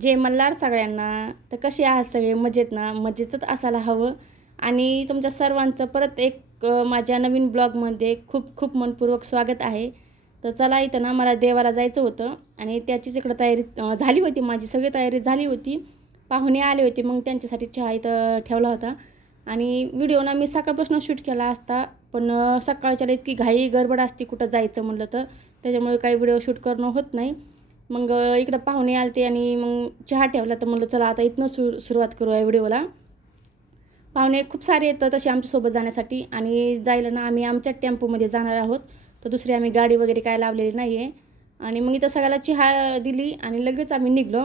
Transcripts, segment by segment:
जय मल्हार सगळ्यांना. तर कसे आहात सगळे? मजेत ना? मजेतच असायला हवं. आणि तुमच्या सर्वांचं परत एक माझ्या नवीन ब्लॉगमध्ये खूप खूप मनपूर्वक स्वागत आहे. तर चला, इथं ना मला देवाला जायचं होतं आणि त्याचीच इकडं तयारी झाली होती. माझी सगळी तयारी झाली होती. पाहुणे आले होते, मग त्यांच्यासाठी चहा इथं ठेवला होता. आणि व्हिडिओ ना मी सकाळपासून शूट केला असता, पण सकाळच्याला इतकी घाई गडबड असते कुठं जायचं म्हणलं तर, त्याच्यामुळे काही व्हिडिओ शूट करणं होत नाही. मग इकडं पाहुणे आलते आणि मग चहा ठेवला, तर म्हणलं चला आता इथनं सुरुवात करूया व्हिडिओला. पाहुणे खूप सारे येतात तसे आमच्यासोबत जाण्यासाठी, आणि जायला ना आम्ही आमच्या टेम्पोमध्ये जाणार आहोत. तर दुसरी आम्ही गाडी वगैरे काय लावलेली नाही आहे. आणि मग इथं सगळ्याला चहा दिली आणि लगेच आम्ही निघलो.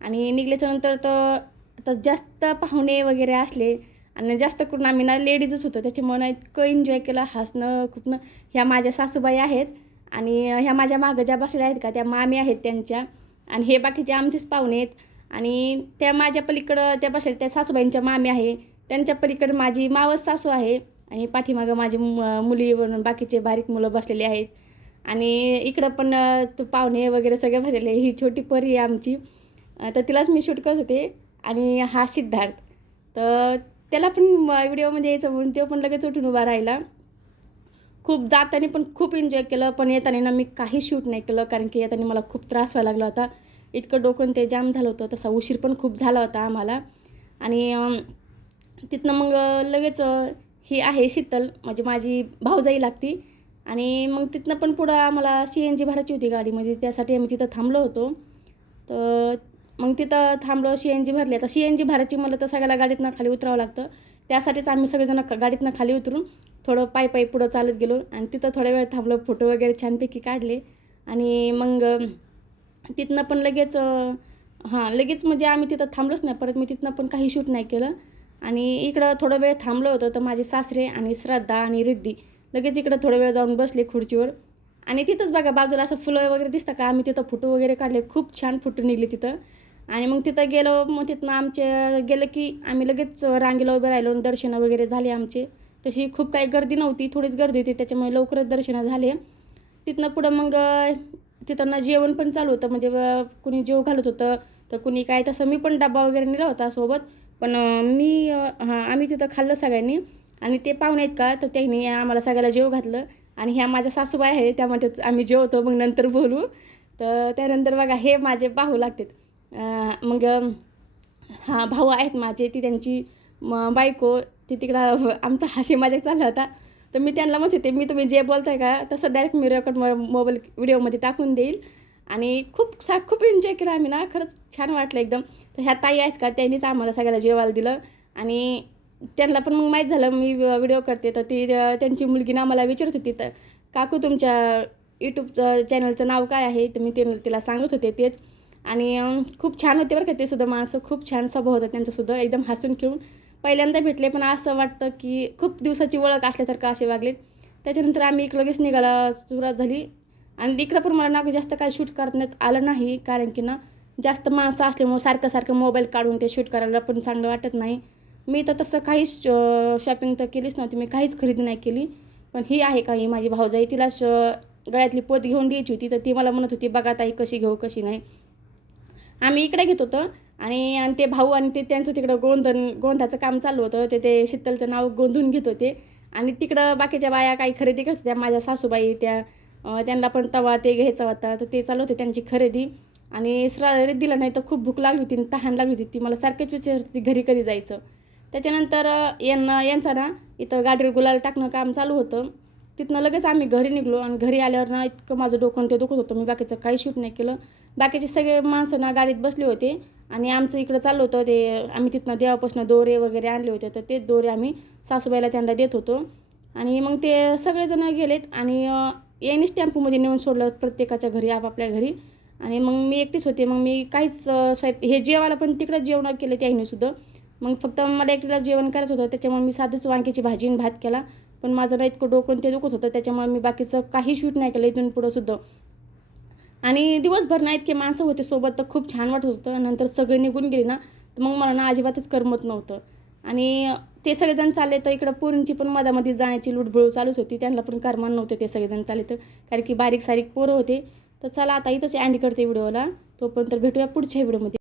आणि निघल्याच्यानंतर तर आता जास्त पाहुणे वगैरे असले आणि जास्त करून आम्ही ना लेडीजच होतो, त्याच्यामुळे इतकं एन्जॉय केलं, हसणं खूपनं. ह्या माझ्या सासूबाई आहेत आणि ह्या माझ्या मागं ज्या बसल्या आहेत का, त्या मामी आहेत त्यांच्या. आणि हे बाकीचे आमचेच पाहुणे आहेत. आणि त्या माझ्या पलीकडं त्या बसल्या त्या सासूबाईंच्या मामी आहे. त्यांच्या पलीकडं माझी मावस सासू आहे. आणि पाठीमागं माझी मुली म्हणून बाकीचे बारीक मुलं बसलेली आहेत. आणि इकडं पण तो पाहुणे वगैरे सगळे बसलेले. ही छोटी परी आहे आमची. तर तिलाच मी शूट करत होते. आणि हा सिद्धार्थ, तर त्याला पण व्हिडिओमध्ये यायचं म्हणून तो पण लगेच उठून उभा राहिला. खूप जाताना पण खूप एन्जॉय केलं, पण येताना ना मी काही शूट नाही केलं, कारण की येताना मला खूप त्रास व्हायला लागला होता. इतकं डोकं ते जाम झालं होतं, तसा उशीर पण खूप झाला होता आम्हाला. आणि तिथनं मग लगेच ही आहे शीतल, म्हणजे माझी भाऊजाई लागती. आणि मग तिथनं पण पुढं आम्हाला CNG भरायची होती गाडीमध्ये, त्यासाठी आम्ही तिथं थांबलो होतो. तर मग तिथं थांबलो, CNG भरली. आता CNG भरायची म्हणलं तर सगळ्याला गाडीतनं खाली उतरावं लागतं. त्यासाठीच आम्ही सगळेजण गाडीतनं खाली उतरून थोडं पायी पुढं चालत गेलो आणि तिथं थोड्या वेळ थांबलो, फोटो वगैरे छानपैकी काढले. आणि मग तिथनं पण लगेच लगेच म्हणजे आम्ही तिथं थांबलोच नाही, परत मी तिथनं पण काही शूट नाही केलं. आणि इकडं थोडा वेळ थांबलो होतो, तर माझे सासरे आणि श्रद्धा आणि रिद्धी लगेच इकडं थोडा वेळ जाऊन बसले खुर्चीवर. आणि तिथंच बघा बाजूला असं फुलं वगैरे दिसतं का, आम्ही तिथं फोटो वगैरे काढले, खूप छान फोटो निघले तिथं. आणि मग तिथं गेलो, मग तिथनं आमचे गेलं की आम्ही लगेच रांगेला उभे राहिलो आणि दर्शनं वगैरे झाले आमचे. तशी खूप काही गर्दी नव्हती, थोडीच गर्दी होती, त्याच्यामुळे लवकरच दर्शनं झाले. तिथनं पुढं मग तिथं जेवण पण चालू होतं, म्हणजे कुणी जेव घालत होतं, तर कुणी काय, तसं मी पण डबा वगैरे नेला होता सोबत. पण आम्ही तिथं खाल्लं सगळ्यांनी. आणि ते पाहुणे आहेत का, तर त्यांनी आम्हाला सगळ्याला जेव घातलं. आणि ह्या माझ्या सासूबाई आहे, त्यामध्ये आम्ही जेवतो, मग नंतर बोलू. तर त्यानंतर बघा हे माझे भाऊ लागतात. मग भाऊ आहेत माझे, ती त्यांची बायको, ती तिकडं आमचा हसी मजाक चालला होता. तर मी त्यांना म्हणत होते, मी तुम्ही जे बोलताय का तसं डायरेक्ट मी रेकॉर्ड मोबाईल व्हिडिओमध्ये टाकून देईल. आणि खूप एन्जॉय केला आम्ही ना, खरंच छान वाटलं एकदम. तर ह्या ताई आहेत का, त्यांनीच आम्हाला सगळ्याला जेवायला दिलं. आणि त्यांना पण मग माहीत झालं मी व्हिडिओ करते, तर ती त्यांची मुलगी ना मला विचारत होती, तर काकू तुमच्या यूट्यूबचं चॅनलचं नाव काय आहे, तर मी तिला सांगत होते तेच. आणि खूप छान होते बरं का ते सुद्धा माणसं, खूप छान स्वभाव होता त्यांचासुद्धा, एकदम हसून खेळून. पहिल्यांदा भेटले, पण असं वाटतं की खूप दिवसाची ओळख असल्यासारखं असे वागलेत. त्याच्यानंतर आम्ही लगेच निघायला सुरुवात झाली. आणि इकडं पण मला ना जास्त काय शूट करण्यात आलं नाही, कारण की ना जास्त माणसं असल्यामुळं सारखं मोबाईल काढून ते शूट करायला पण चांगलं वाटत नाही. मी तर तसं काहीच शॉपिंग तर केलीच नव्हती, मी काहीच खरेदी नाही केली. पण ही आहे का, ही माझी भाऊजाई, तिला गळ्यातली पोत घेऊन द्यायची होती, तर ती मला म्हणत होती बघा ताई कशी घेऊ कशी नाही. आम्ही इकडे घेत होतो. आणि ते भाऊ आणि ते त्यांचं तिकडं गोंधाचं काम चालू होतं, ते शीतलचं नाव गोंधून घेत होते. आणि तिकडं बाकीच्या बाया काही खरेदी करत होत्या, माझ्या सासूबाई त्या, त्यांना पण तवा ते घ्यायचा होता, तर ते चालू होते त्यांची खरेदी. आणि रिद्धीला नाही तर खूप भूक लागली होती आणि तहान लागली होती, ती मला सारखेच विचारत होती घरी कधी जायचं. त्याच्यानंतर यांचा ना इथं गाडीवर गुलाल टाकणं काम चालू होतं. तिथनं लगेच आम्ही घरी निघलो. आणि घरी आल्यावर ना इतकं माझं डोकं ते दुखत होतं, मी बाकीचं काही शूट नाही केलं. बाकीचे सगळे माणसं ना गाडीत बसले होते. आणि आमचं इकडं चाललं होतं ते, आम्ही तिथनं देवापासून दोरे वगैरे आणले होते, तर तेच दोरे आम्ही सासूबाईला त्यांना देत होतो. आणि मग ते सगळेजण गेलेत आणि यांनीच टेम्पोमध्ये नेऊन सोडलं प्रत्येकाच्या घरी, आपापल्या घरी. आणि मग मी एकटीच होते, मग मी काहीच हे जेवायला पण तिकडंच जेवण केले त्यांनीसुद्धा. मग फक्त मला एकटीला जेवण करायचं होतं, त्याच्यामुळे मी साधंच वांग्याची भाजी आणि भात केला. पण माझं ना इतकं डोकं ते दुखत होतं, त्याच्यामुळे मी बाकीचं काही शूट नाही केलं इथून पुढंसुद्धा. आणि दिवसभर ना इतके माणसं होते सोबत, तर खूप छान वाटत होतं. नंतर सगळे निघून गेले ना, तर मग मला ना अजिबातच करमत नव्हतं. आणि ते सगळेजण चालले, तर इकडं पोरींची पण मधामध्ये जाण्याची लुडबुड चालूच होती, त्यांना पण करमत नव्हते ते सगळेजण चालले तर, कारण की बारीक सारीक पोरं होते. तर चला आता इथंच एंड करते व्हिडिओला, तोपर्यंत भेटूया पुढच्या व्हिडिओमध्ये.